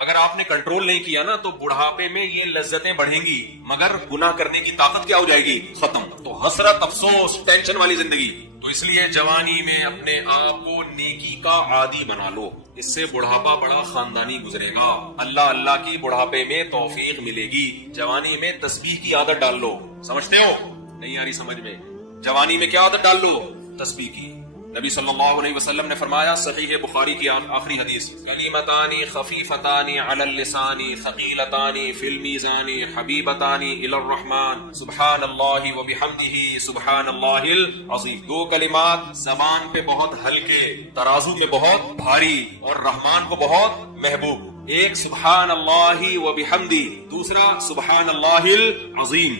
اگر آپ نے کنٹرول نہیں کیا نا تو بڑھاپے میں یہ لذتیں بڑھیں گی، مگر گناہ کرنے کی طاقت کیا ہو جائے گی؟ ختم۔ تو حسرت، افسوس، ٹینشن والی زندگی۔ تو اس لیے جوانی میں اپنے آپ کو نیکی کا عادی بنا لو، اس سے بڑھاپا بڑا خاندانی گزرے گا۔ اللہ اللہ کی بڑھاپے میں توفیق ملے گی۔ جوانی میں تسبیح کی عادت ڈال لو۔ سمجھتے ہو؟ نہیں آ رہی سمجھ میں؟ جوانی میں کیا عادت ڈال لو؟ تسبیح کی۔ نبی صلی اللہ علیہ وسلم نے فرمایا، صحیح بخاری کی آخری حدیث، کلمتان خفیفتان علی اللسان ثقیلتان فی المیزان حبیبتان الی الرحمن سبحان اللہ وبحمدہ سبحان اللہ العظیم۔ دو کلمات زبان پہ بہت ہلکے، ترازو میں بہت بھاری اور رحمان کو بہت محبوب۔ ایک سبحان اللہ وبحمدہ، دوسرا سبحان اللہ العظیم۔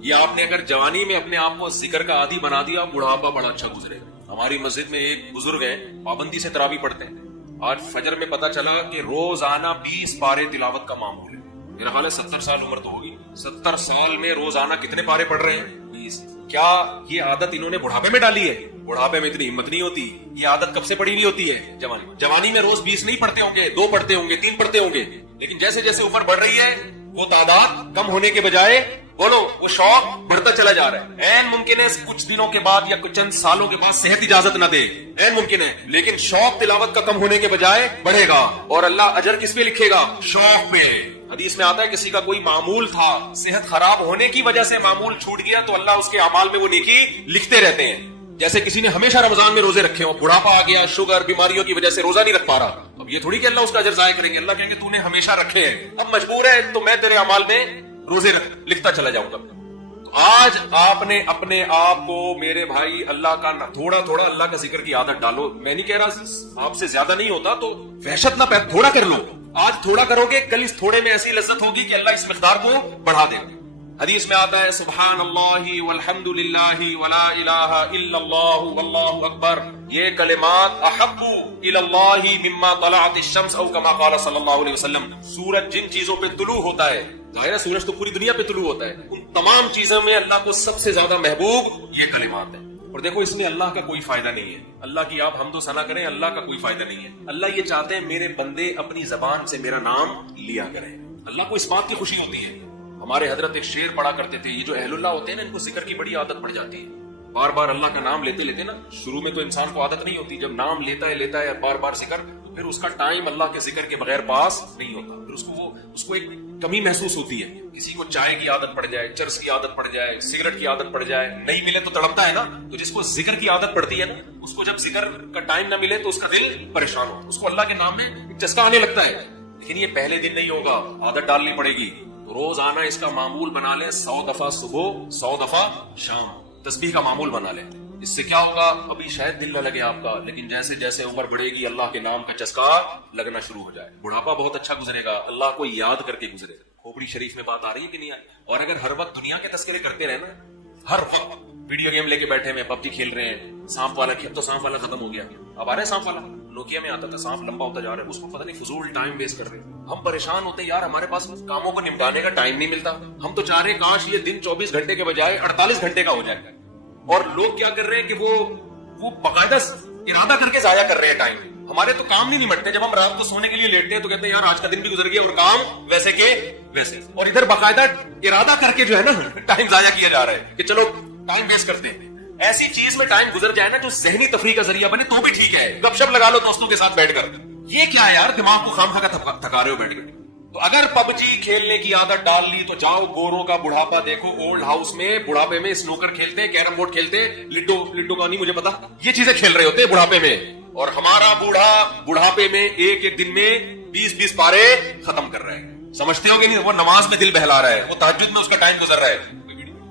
یہ آپ نے اگر جوانی میں اپنے آپ کو ذکر کا عادی بنا دیا، بڑھاپا بڑا اچھا گزرے گا۔ ہماری مسجد میں ایک بزرگ ہیں، پابندی سے تراویح پڑھتے ہیں۔ آج فجر میں پتا چلا کہ روزانہ 20 پارے تلاوت کا معمول ہے۔ میرا خیال ہے 70 سال عمر تو ہوگی، 70 سال میں روزانہ کتنے پارے پڑھ رہے ہیں؟ 20۔ کیا یہ عادت انہوں نے بڑھاپے میں ڈالی ہے؟ بڑھاپے میں اتنی ہمت نہیں ہوتی۔ یہ عادت کب سے پڑی ہوئی ہوتی ہے؟ جوانی میں روز 20 نہیں پڑھتے ہوں گے، 2 پڑھتے ہوں گے، 3 پڑھتے ہوں گے، لیکن جیسے جیسے عمر بڑھ رہی ہے وہ تعداد کم ہونے کے بجائے بولو وہ شوق بڑھتا چلا جا رہا ہے۔ عین ممکن ہے کچھ دنوں کے بعد یا کچھ چند سالوں کے بعد صحت اجازت نہ دے، عین ممکن ہے، لیکن شوق تلاوت کا کم ہونے کے بجائے بڑھے گا، اور اللہ اجر کس پہ لکھے گا؟ شوق پہ۔ حدیث میں آتا ہے کسی کا کوئی معمول تھا، صحت خراب ہونے کی وجہ سے معمول چھوٹ گیا تو اللہ اس کے اعمال میں وہ نیکی لکھتے رہتے ہیں۔ جیسے کسی نے ہمیشہ رمضان میں روزے رکھے ہو، بڑھاپا آ گیا، شوگر، بیماریوں کی وجہ سے روزہ نہیں رکھ پا رہا، اب یہ تھوڑی کہ اللہ اس کا اجر ضائع کریں گے، اللہ کہیں گے تو نے ہمیشہ رکھے ہیں، اب مجبور ہے تو میں تیرے اعمال میں روزے لکھتا چلا جاؤں گا۔ آج آپ نے اپنے آپ کو میرے بھائی اللہ کا تھوڑا تھوڑا اللہ کا ذکر کی عادت ڈالو۔ میں نہیں کہہ رہا آپ سے زیادہ نہیں ہوتا تو وحشت نہ پیدا، تھوڑا کر لو۔ آج تھوڑا کرو گے، کل اس تھوڑے میں ایسی لذت ہوگی کہ اللہ اس مقدار کو بڑھا دے۔ حدیث میں آتا ہے سبحان اللہ والحمد للہ ولا الہ الا اللہ واللہ اکبر، یہ کلمات احب الی اللہ مما طلعت الشمس او کما قال صلی اللہ علیہ وسلم۔ سورج جن چیزوں پہ طلوع ہوتا ہے، ظاہر ہے سورج تو پوری دنیا پہ طلوع ہوتا ہے، ان تمام چیزوں میں اللہ کو سب سے زیادہ محبوب یہ کلمات ہیں۔ اور دیکھو اس میں اللہ کا کوئی فائدہ نہیں ہے، اللہ کی آپ حمد و ثنا کریں، اللہ کا کوئی فائدہ نہیں ہے۔ اللہ یہ چاہتے ہیں میرے بندے اپنی زبان سے میرا نام لیا کریں، اللہ کو اس بات کی خوشی ہوتی ہے۔ ہمارے حضرت ایک شعر پڑھا کرتے تھے، یہ جو اہل اللہ ہوتے ہیں نا ان کو ذکر کی بڑی عادت پڑ جاتی ہے، بار بار اللہ کا نام لیتے لیتے نا، شروع میں تو انسان کو عادت نہیں ہوتی، جب نام لیتا ہے بار بار ذکر، پھر اس کا ٹائم اللہ کے ذکر کے بغیر پاس نہیں ہوتا، پھر اس کو ایک کمی محسوس ہوتی ہے۔ کسی کو چائے کی عادت پڑ جائے، چرس کی عادت پڑ جائے، سگریٹ کی عادت پڑ جائے، نہیں ملے تو تڑپتا ہے نا، تو جس کو ذکر کی عادت پڑتی ہے نا، اس کو جب ذکر کا ٹائم نہ ملے تو اس کا دل پریشان ہو، اس کو اللہ کے نام میں چسکا آنے لگتا ہے۔ لیکن یہ پہلے دن نہیں ہوگا، عادت ڈالنی پڑے گی۔ روز آنا اس کا معمول بنا لیں، 100 دفعہ صبح 100 دفعہ شام تسبیح کا معمول بنا لیں۔ اس سے کیا ہوگا؟ ابھی شاید دل نہ لگے آپ کا، لیکن جیسے جیسے عمر بڑھے گی اللہ کے نام کا چسکا لگنا شروع ہو جائے، بڑھاپا بہت اچھا گزرے گا، اللہ کو یاد کر کے گزرے گا۔ کھوپڑی شریف میں بات آ رہی ہے کہ نہیں آئی؟ اور اگر ہر وقت دنیا کے تذکرے کرتے رہے نا، ہر وقت ویڈیو گیم لے کے بیٹھے ہیں، پب جی کھیل رہے ہیں، سانپ والا کھیل، تو سانپ والا ختم ہو گیا، اب آ رہا ہے سانپ والا، نوکیا میں آتا تھا، سانپ لمبا ہوتا جا رہا ہے، اس کو پتہ نہیں فضول ٹائم ویسٹ کر رہے ہیں۔ ہم پریشان ہوتے ہیں یار، ہمارے پاس کاموں کو نمٹانے کا ٹائم نہیں ملتا، ہم تو چاہ رہے ہیں کاش یہ دن 24 گھنٹے کے بجائے 48 گھنٹے کا ہو جائے، اور لوگ کیا کر رہے ہیں کہ وہ باقاعدہ ارادہ کر کے ضائع کر رہے ہیں ٹائم۔ ہمارے تو کام نہیں نمٹتے، جب ہم رات کو سونے کے لیے لیٹتے ہیں تو کہتے ہیں یار آج کا دن بھی گزر گیا اور کام ویسے کے ویسے، اور ادھر باقاعدہ ارادہ کر کے جو ہے نا ٹائم ضائع کیا جا رہا ہے کہ چلو ٹائم ویسٹ کرتے ہیں۔ ایسی چیز میں ٹائم گزر جائے نا جو ذہنی تفریح کا ذریعہ بنے تو بھی ٹھیک ہے، گپ شپ لگا لو دوستوں کے ساتھ بیٹھ کر، یہ کیا ہے یار دماغ کو خام خواہ تھکا رہے ہو بیٹھ کے۔ تو اگر پب جی کھیلنے کی عادت ڈال لی تو جاؤ گوروں کا بڑھاپا دیکھو، اولڈ ہاؤس میں بڑھاپے میں سنوکر کھیلتے ہیں، کیرم بورڈ کھیلتے ہیں، لڈو کا نہیں مجھے پتا، یہ چیزیں کھیل رہے ہوتے ہیں بڑھاپے میں، اور ہمارا بوڑھا بڑھاپے میں ایک ایک دن میں 20 پارے ختم کر رہے ہیں۔ سمجھتے ہو کہ نہیں؟ وہ نماز میں دل بہلا رہا ہے، وہ تہجد میں اس کا ٹائم گزر رہا ہے،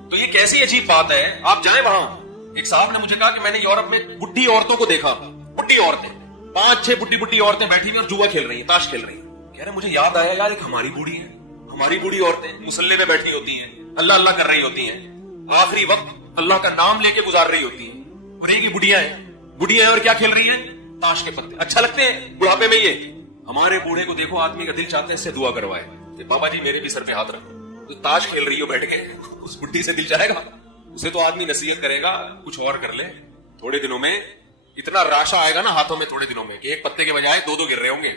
تو یہ کیسی عجیب بات ہے۔ آپ جائیں وہاں، ایک صاحب نے مجھے کہا کہ میں نے یورپ میں بڈھی عورتوں کو دیکھا، بڈھی عورتیں 5-6 بڈھی عورتیں بیٹھی ہوئی اور جوا کھیل رہی ہیں، تاش کھیل رہی ہیں۔ کہہ رہے مجھے یاد آیا یار ایک ہماری بوڑھی ہے، ہماری بوڑھی عورتیں مصلے میں بیٹھی ہوتی ہیں، اللہ اللہ کر رہی ہوتی ہیں، آخری وقت اللہ کا نام لے کے گزار رہی ہوتی ہیں، اور ایک ہی بڑھیاں ہیں اور کیا کھیل رہی ہیں؟ تاش کے پتے۔ اچھا لگتے ہیں بڑھاپے میں یہ؟ ہمارے بوڑھے کو دیکھو، آدمی کا دل چاہتے ہیں اس سے دعا کروائے کہ بابا جی میرے بھی سر پہ ہاتھ رکھو، تو تاش کھیل رہی ہو بیٹھ کے، اس بڈھی سے دل جائے گا؟ اسے تو آدمی نصیحت کرے گا کچھ اور کر لے، تھوڑے دنوں میں اتنا راشا آئے گا نا ہاتھوں میں، تھوڑے دنوں میں کہ ایک پتے کے بجائے 2 گر رہے ہوں گے۔